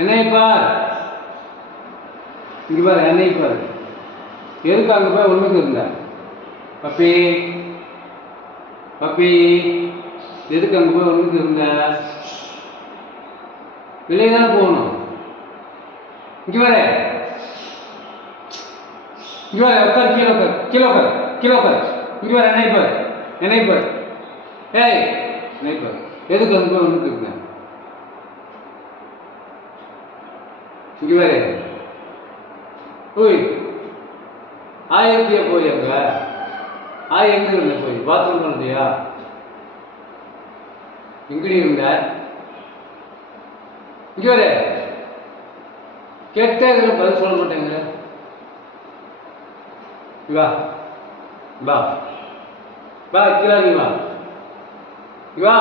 என்னை பார், இங்கே பாரு, என்னை பாரு. எதுக்கு அங்கே போய் ஒன்றுக்கு இருந்த? பப்பி பப்பி, எதுக்கு அங்கே போய் ஒன்றுக்கு இருந்த? வெளியே தானே போகணும். இங்கே வர, இங்கே வர, உட்கார், கீழே உட்கார், கீழே உட்கார், கீழே உட்கார். இங்கே வர, என்னை பார், என்னை பார். ஏய், என்னை பார். எதுக்கு அங்கே போய் ஒன்றுக்கு இருந்த? இங்கே வர. ஓய், ஆயிரத்தியா போய் அங்க எங்க இருந்த? போய் பாத்ரூம் இருந்தியா? எங்கடி இருந்த? இங்க வர. கேட்டே பதில் சொல்ல மாட்டேங்க. வா வா வா, கீழே வா வா.